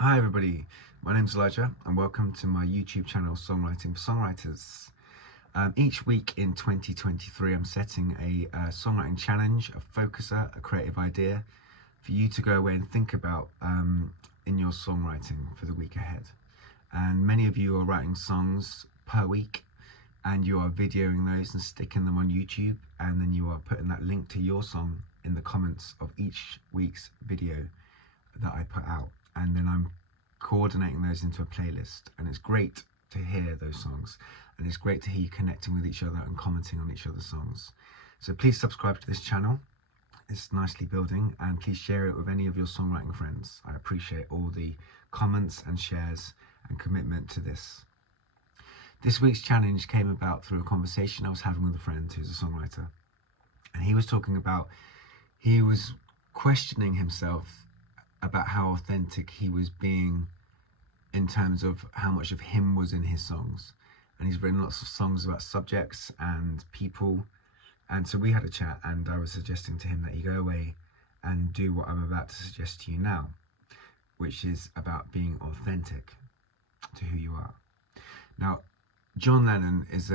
Hi everybody, my name's Elijah and welcome to my YouTube channel Songwriting for Songwriters. Each week in 2023 I'm setting a songwriting challenge, a focuser, a creative idea for you to go away and think about in your songwriting for the week ahead. And many of you are writing songs per week and you are videoing those and sticking them on YouTube, and then you are putting that link to your song in the comments of each week's video that I put out, and then I'm coordinating those into a playlist. And it's great to hear those songs, and it's great to hear you connecting with each other and commenting on each other's songs. So please subscribe to this channel, it's nicely building, and please share it with any of your songwriting friends. I appreciate all the comments and shares and commitment to this. This week's challenge came about through a conversation I was having with a friend who's a songwriter, and he was talking about, he was questioning himself about how authentic he was being in terms of how much of him was in his songs. And he's written lots of songs about subjects and people. And so we had a chat, and I was suggesting to him that he go away and do what I'm about to suggest to you now, which is about being authentic to who you are. Now, John Lennon is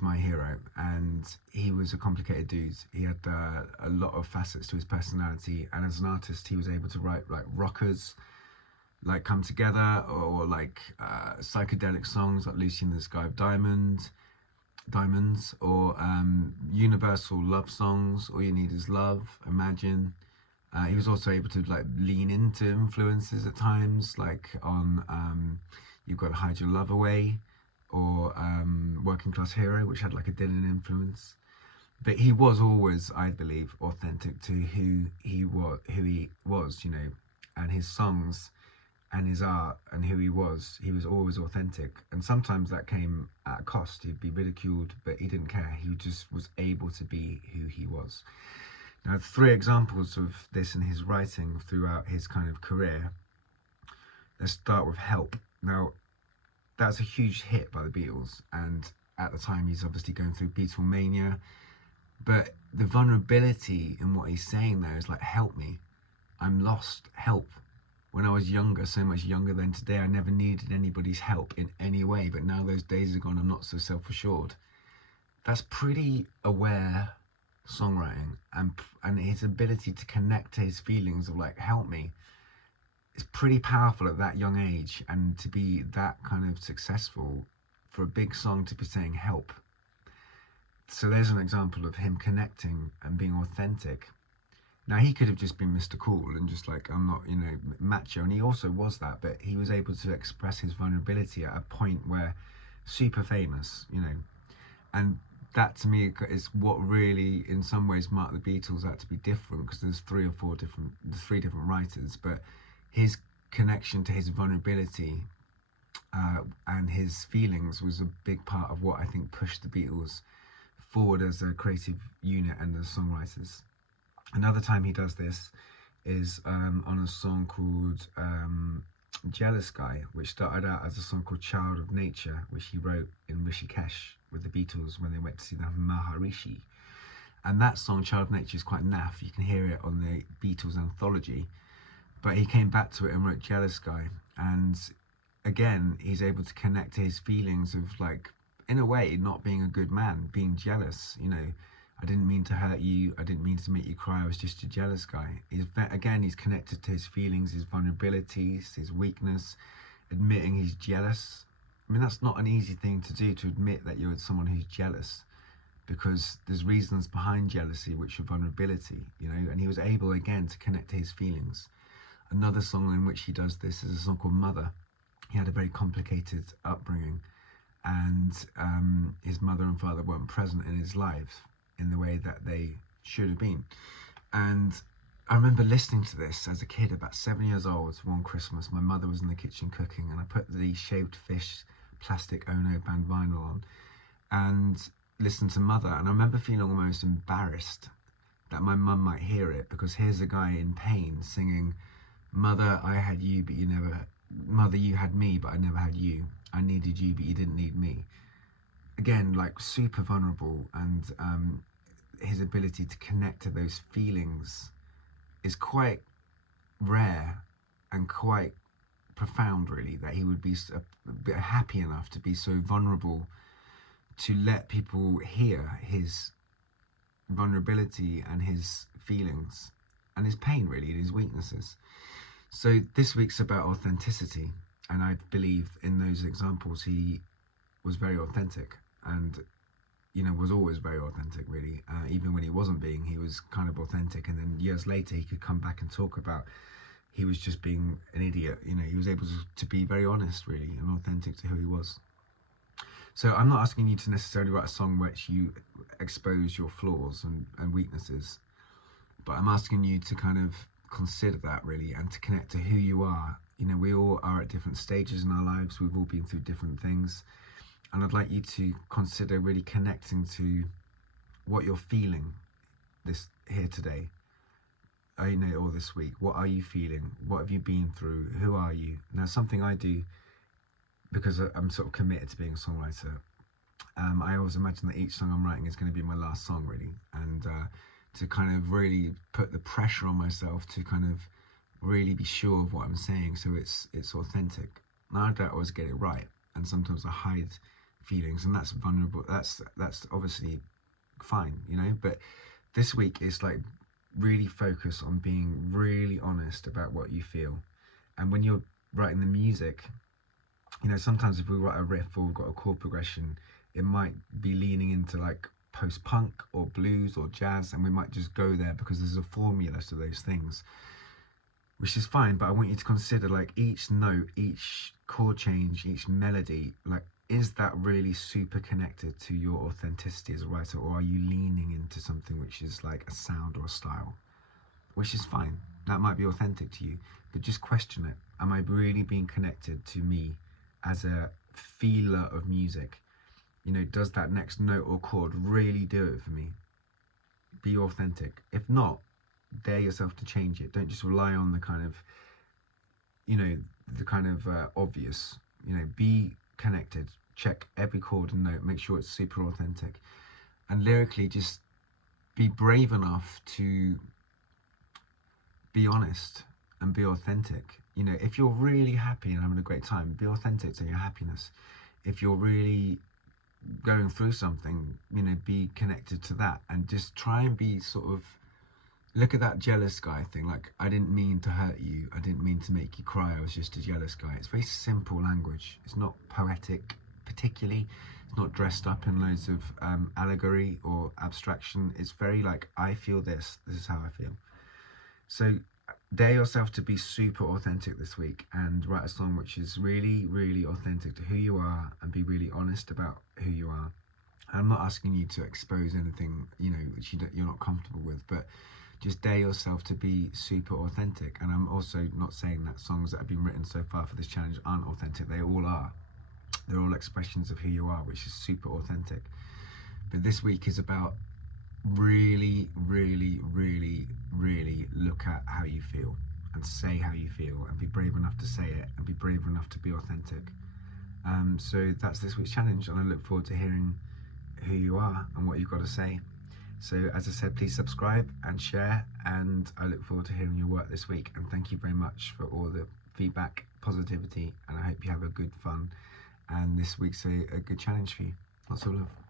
my hero, and he was a complicated dude. He had a lot of facets to his personality, and as an artist he was able to write like rockers, like Come Together, or like psychedelic songs like Lucy in the Sky of Diamonds, or universal love songs, All You Need Is Love, Imagine. He was also able to like lean into influences at times, like on You've Got to Hide Your Love Away, or Working Class Hero, which had like a Dylan influence. But he was always, I believe, authentic to who he was, you know, and his songs and his art and who he was always authentic. And sometimes that came at a cost. He'd be ridiculed, but he didn't care. He just was able to be who he was. Now, 3 examples of this in his writing throughout his kind of career. Let's start with Help. Now, that's a huge hit by the Beatles, and at the time he's obviously going through Beatlemania, but the vulnerability in what he's saying there is like, help me, I'm lost, help. When I was younger, so much younger than today, I never needed anybody's help in any way, but now those days are gone, I'm not so self-assured. That's pretty aware songwriting, and his ability to connect to his feelings of like, help me, it's pretty powerful at that young age. And to be that kind of successful for a big song, to be saying help. So there's an example of him connecting and being authentic. Now, he could have just been Mr. Cool and just like, I'm not, you know, macho, and he also was that, but he was able to express his vulnerability at a point where super famous, you know. And that to me is what really in some ways marked the Beatles out to be different, because there's 3 different writers, but his connection to his vulnerability and his feelings was a big part of what I think pushed the Beatles forward as a creative unit and as songwriters. Another time he does this is on a song called Jealous Guy, which started out as a song called Child of Nature, which he wrote in Rishikesh with the Beatles when they went to see the Maharishi. And that song, Child of Nature, is quite naff. You can hear it on the Beatles anthology. But he came back to it and wrote Jealous Guy. And again, he's able to connect to his feelings of like, in a way, not being a good man, being jealous. You know, I didn't mean to hurt you. I didn't mean to make you cry. I was just a jealous guy. He's connected to his feelings, his vulnerabilities, his weakness, admitting he's jealous. I mean, that's not an easy thing to do, to admit that you're someone who's jealous, because there's reasons behind jealousy, which are vulnerability, you know, and he was able again to connect to his feelings. Another song in which he does this is a song called Mother. He had a very complicated upbringing, and his mother and father weren't present in his life in the way that they should have been. And I remember listening to this as a kid, about 7 years old, one Christmas. My mother was in the kitchen cooking, and I put the Shaved Fish plastic Ono band vinyl on and listened to Mother. And I remember feeling almost embarrassed that my mum might hear it, because here's a guy in pain singing, Mother, I had you, but you never. Mother, you had me, but I never had you. I needed you, but you didn't need me. Again, like super vulnerable, and his ability to connect to those feelings is quite rare and quite profound, really, that he would be a bit happy enough to be so vulnerable to let people hear his vulnerability and his feelings and his pain, really, and his weaknesses. So this week's about authenticity, and I believe in those examples he was very authentic, and was always very authentic, really. Even when he wasn't being, he was kind of authentic, and then years later he could come back and talk about he was just being an idiot. He was able to be very honest, really, and authentic to who he was. So I'm not asking you to necessarily write a song which you expose your flaws and weaknesses, but I'm asking you to kind of consider that, really, and to connect to who you are. We all are at different stages in our lives. We've all been through different things. And I'd like you to consider really connecting to what you're feeling here today, or this week. What are you feeling? What have you been through? Who are you? Now, something I do, because I'm sort of committed to being a songwriter, I always imagine that each song I'm writing is going to be my last song, really, and to kind of really put the pressure on myself to kind of really be sure of what I'm saying, so it's authentic. Now, I don't always get it right, and sometimes I hide feelings, and that's vulnerable. That's obviously fine, but this week is like really focus on being really honest about what you feel. And when you're writing the music, sometimes if we write a riff or we've got a chord progression, it might be leaning into like post-punk or blues or jazz, and we might just go there because there's a formula to those things, which is fine. But I want you to consider, like, each note, each chord change, each melody, like, is that really super connected to your authenticity as a writer, or are you leaning into something which is like a sound or a style? Which is fine. That might be authentic to you, but just question it. Am I really being connected to me as a feeler of music? Does that next note or chord really do it for me? Be authentic. If not, dare yourself to change it. Don't just rely on the kind of obvious. Be connected. Check every chord and note. Make sure it's super authentic. And lyrically, just be brave enough to be honest and be authentic. If you're really happy and having a great time, be authentic to your happiness. If you're really going through something, be connected to that, and just try and be sort of, look at that jealous guy thing. Like, I didn't mean to hurt you. I didn't mean to make you cry. I was just a jealous guy. It's very simple language. It's not poetic particularly. It's not dressed up in loads of allegory or abstraction. It's very like, I feel this. This is how I feel. So dare yourself to be super authentic this week and write a song which is really, really authentic to who you are, and be really honest about who you are. I'm not asking you to expose anything, which you're not comfortable with, but just dare yourself to be super authentic. And I'm also not saying that songs that have been written so far for this challenge aren't authentic. They all are. They're all expressions of who you are, which is super authentic. But this week is about really, really, really, really look at how you feel and say how you feel, and be brave enough to say it, and be brave enough to be authentic. So that's this week's challenge, and I look forward to hearing who you are and what you've got to say. So as I said, please subscribe and share, and I look forward to hearing your work this week. And thank you very much for all the feedback, positivity, and I hope you have a good fun, and this week's a good challenge for you. Lots of love.